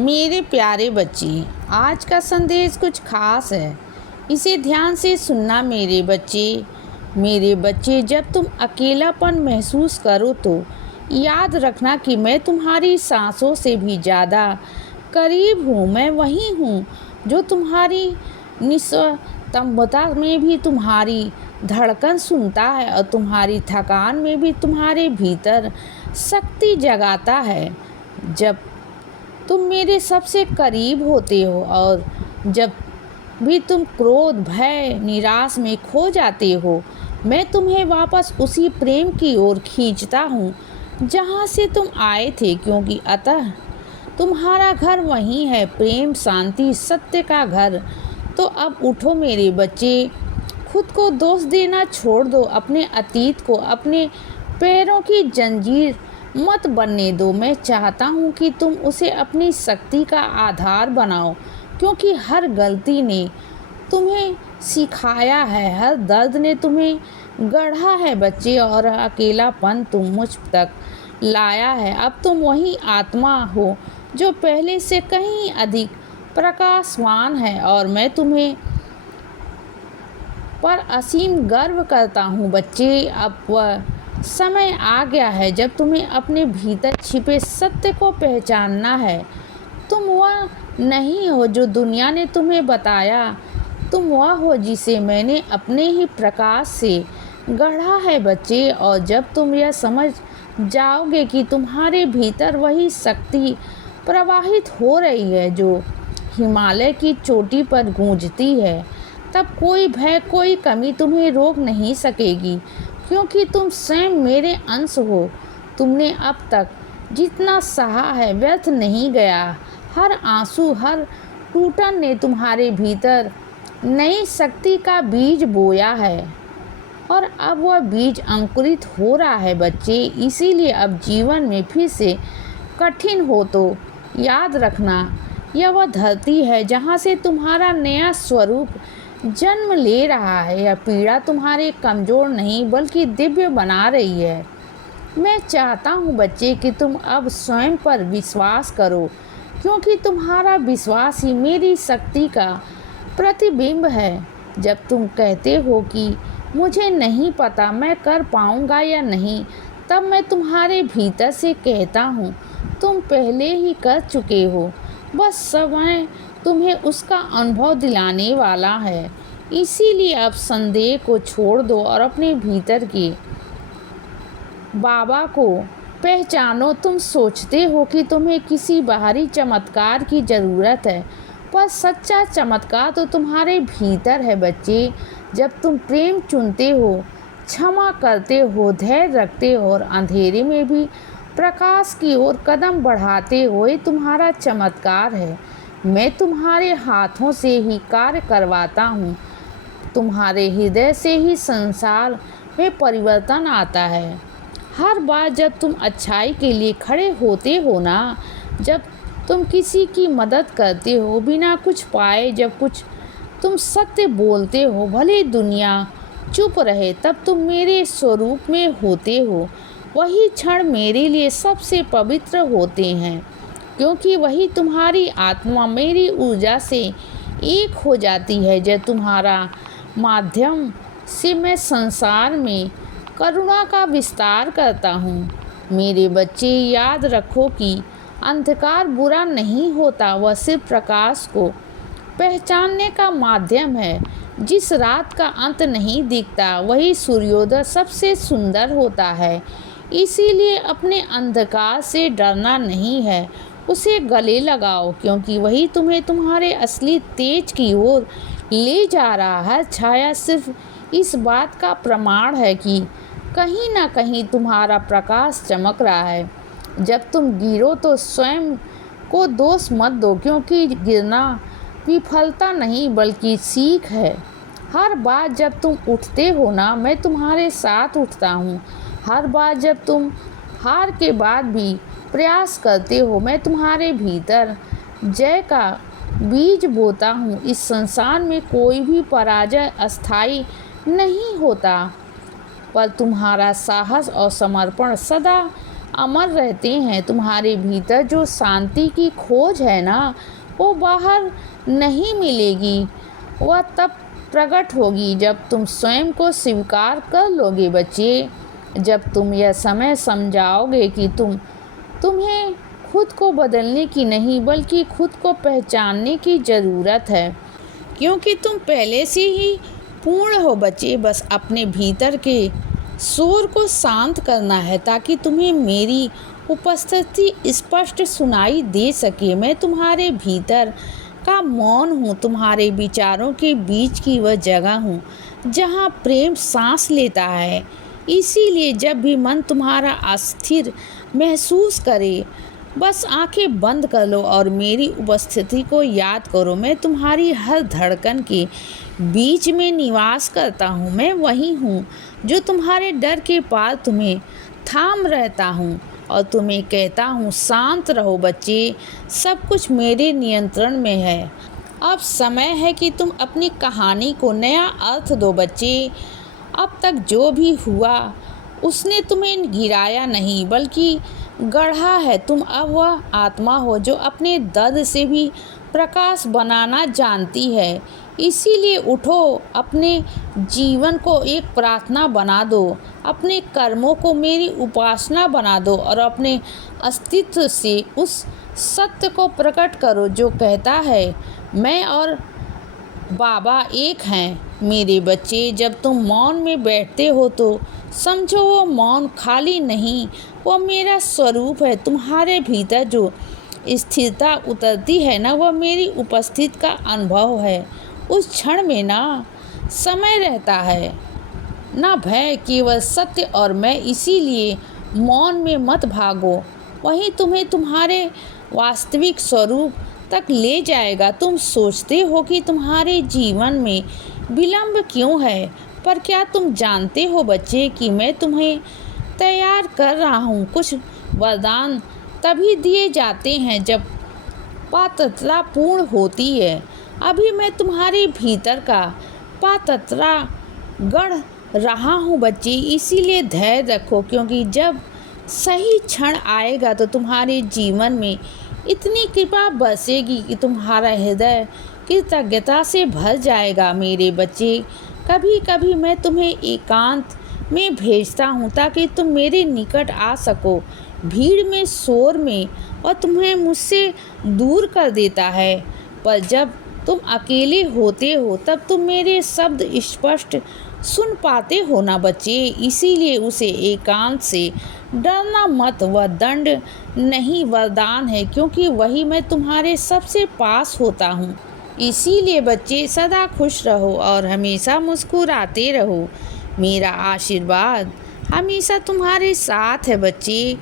मेरे प्यारे बच्चे, आज का संदेश कुछ खास है। इसे ध्यान से सुनना मेरे बच्चे। मेरे बच्चे, जब तुम अकेलापन महसूस करो तो याद रखना कि मैं तुम्हारी सांसों से भी ज़्यादा करीब हूँ। मैं वही हूँ जो तुम्हारी निस्तंभता में भी तुम्हारी धड़कन सुनता है और तुम्हारी थकान में भी तुम्हारे भीतर शक्ति जगाता है। जब तुम मेरे सबसे करीब होते हो और जब भी तुम क्रोध, भय, निराश में खो जाते हो, मैं तुम्हें वापस उसी प्रेम की ओर खींचता हूँ जहाँ से तुम आए थे, क्योंकि अतः तुम्हारा घर वही है, प्रेम, शांति, सत्य का घर। तो अब उठो मेरे बच्चे, खुद को दोष देना छोड़ दो, अपने अतीत को अपने पैरों की जंजीर मत बनने दो। मैं चाहता हूँ कि तुम उसे अपनी शक्ति का आधार बनाओ, क्योंकि हर गलती ने तुम्हें सिखाया है, हर दर्द ने तुम्हें गढ़ा है बच्चे, और अकेलापन तुम मुझ तक लाया है। अब तुम वही आत्मा हो जो पहले से कहीं अधिक प्रकाशवान है, और मैं तुम्हें पर असीम गर्व करता हूँ बच्चे। अब वह समय आ गया है जब तुम्हें अपने भीतर छिपे सत्य को पहचानना है। तुम वह नहीं हो जो दुनिया ने तुम्हें बताया, तुम वह हो जिसे मैंने अपने ही प्रकाश से गढ़ा है बच्चे। और जब तुम यह समझ जाओगे कि तुम्हारे भीतर वही शक्ति प्रवाहित हो रही है जो हिमालय की चोटी पर गूंजती है, तब कोई भय, कोई कमी तुम्हें रोक नहीं सकेगी, क्योंकि तुम स्वयं मेरे अंश हो। तुमने अब तक जितना सहा है व्यर्थ नहीं गया। हर आंसू, हर टूटन ने तुम्हारे भीतर नई शक्ति का बीज बोया है, और अब वह बीज अंकुरित हो रहा है बच्चे। इसीलिए अब जीवन में फिर से कठिन हो तो याद रखना, यह वह धरती है जहाँ से तुम्हारा नया स्वरूप जन्म ले रहा है। यह पीड़ा तुम्हारे कमज़ोर नहीं बल्कि दिव्य बना रही है। मैं चाहता हूँ बच्चे कि तुम अब स्वयं पर विश्वास करो, क्योंकि तुम्हारा विश्वास ही मेरी शक्ति का प्रतिबिंब है। जब तुम कहते हो कि मुझे नहीं पता मैं कर पाऊँगा या नहीं, तब मैं तुम्हारे भीतर से कहता हूँ तुम पहले ही कर चुके हो, बस समय तुम्हें उसका अनुभव दिलाने वाला है। इसीलिए अब संदेह को छोड़ दो और अपने भीतर के बाबा को पहचानो। तुम सोचते हो कि तुम्हें किसी बाहरी चमत्कार की ज़रूरत है, पर सच्चा चमत्कार तो तुम्हारे भीतर है बच्चे। जब तुम प्रेम चुनते हो, क्षमा करते हो, धैर्य रखते हो और अंधेरे में भी प्रकाश की ओर कदम बढ़ाते हो, ये तुम्हारा चमत्कार है। मैं तुम्हारे हाथों से ही कार्य करवाता हूँ, तुम्हारे हृदय से ही संसार में परिवर्तन आता है। हर बार जब तुम अच्छाई के लिए खड़े होते हो ना, जब तुम किसी की मदद करते हो बिना कुछ पाए, जब कुछ तुम सत्य बोलते हो भले दुनिया चुप रहे, तब तुम मेरे स्वरूप में होते हो। वही क्षण मेरे लिए सबसे पवित्र होते हैं, क्योंकि वही तुम्हारी आत्मा मेरी ऊर्जा से एक हो जाती है। जब तुम्हारा माध्यम से मैं संसार में करुणा का विस्तार करता हूँ। मेरे बच्चे, याद रखो कि अंधकार बुरा नहीं होता, वह सिर्फ प्रकाश को पहचानने का माध्यम है। जिस रात का अंत नहीं दिखता, वही सूर्योदय सबसे सुंदर होता है। इसीलिए अपने अंधकार से डरना नहीं है, उसे गले लगाओ, क्योंकि वही तुम्हें तुम्हारे असली तेज की ओर ले जा रहा है। छाया सिर्फ इस बात का प्रमाण है कि कहीं ना कहीं तुम्हारा प्रकाश चमक रहा है। जब तुम गिरो तो स्वयं को दोष मत दो, क्योंकि गिरना विफलता नहीं बल्कि सीख है। हर बार जब तुम उठते हो ना, मैं तुम्हारे साथ उठता हूँ। हर बार जब तुम हार के बाद भी प्रयास करते हो, मैं तुम्हारे भीतर जय का बीज बोता हूँ। इस संसार में कोई भी पराजय अस्थायी नहीं होता, पर तुम्हारा साहस और समर्पण सदा अमर रहते हैं। तुम्हारे भीतर जो शांति की खोज है ना, वो बाहर नहीं मिलेगी। वह तब प्रकट होगी जब तुम स्वयं को स्वीकार कर लोगे बच्चे। जब तुम यह समय समझाओगे कि तुम्हें खुद को बदलने की नहीं बल्कि खुद को पहचानने की ज़रूरत है, क्योंकि तुम पहले से ही पूर्ण हो बच्चे। बस अपने भीतर के शोर को शांत करना है ताकि तुम्हें मेरी उपस्थिति स्पष्ट सुनाई दे सके। मैं तुम्हारे भीतर का मौन हूँ, तुम्हारे विचारों के बीच की वह जगह हूँ जहाँ प्रेम सांस लेता है। इसीलिए जब भी मन तुम्हारा अस्थिर महसूस करे, बस आंखें बंद कर लो और मेरी उपस्थिति को याद करो। मैं तुम्हारी हर धड़कन के बीच में निवास करता हूँ। मैं वही हूँ जो तुम्हारे डर के पार तुम्हें थाम रहता हूँ और तुम्हें कहता हूँ, शांत रहो बच्चे, सब कुछ मेरे नियंत्रण में है। अब समय है कि तुम अपनी कहानी को नया अर्थ दो बच्चे। अब तक जो भी हुआ उसने तुम्हें गिराया नहीं बल्कि गढ़ा है। तुम अब वह आत्मा हो जो अपने दर्द से भी प्रकाश बनाना जानती है। इसीलिए उठो, अपने जीवन को एक प्रार्थना बना दो, अपने कर्मों को मेरी उपासना बना दो और अपने अस्तित्व से उस सत्य को प्रकट करो जो कहता है, मैं और बाबा एक हैं। मेरे बच्चे, जब तुम मौन में बैठते हो तो समझो वो मौन खाली नहीं, वो मेरा स्वरूप है। तुम्हारे भीतर जो स्थिरता उतरती है ना, वह मेरी उपस्थिति का अनुभव है। उस क्षण में ना समय रहता है, ना भय, केवल सत्य और मैं। इसीलिए मौन में मत भागो, वही तुम्हें तुम्हारे वास्तविक स्वरूप तक ले जाएगा। तुम सोचते हो कि तुम्हारे जीवन में विलंब क्यों है, पर क्या तुम जानते हो बच्चे कि मैं तुम्हें तैयार कर रहा हूँ। कुछ वरदान तभी दिए जाते हैं जब पात्रता पूर्ण होती है। अभी मैं तुम्हारे भीतर का पात्रता गढ़ रहा हूँ बच्चे, इसीलिए धैर्य रखो, क्योंकि जब सही क्षण आएगा तो तुम्हारे जीवन में इतनी कृपा बरसेगी कि तुम्हारा हृदय कृतज्ञता से भर जाएगा। मेरे बच्चे, कभी कभी मैं तुम्हें एकांत में भेजता हूँ ताकि तुम मेरे निकट आ सको। भीड़ में, शोर में और तुम्हें मुझसे दूर कर देता है, पर जब तुम अकेले होते हो तब तुम मेरे शब्द स्पष्ट सुन पाते हो ना बच्चे। इसीलिए उसे एकांत से डरना मत, वह दंड नहीं वरदान है, क्योंकि वही मैं तुम्हारे सबसे पास होता हूँ। इसीलिए बच्चे, सदा खुश रहो और हमेशा मुस्कुराते रहो। मेरा आशीर्वाद हमेशा तुम्हारे साथ है बच्चे।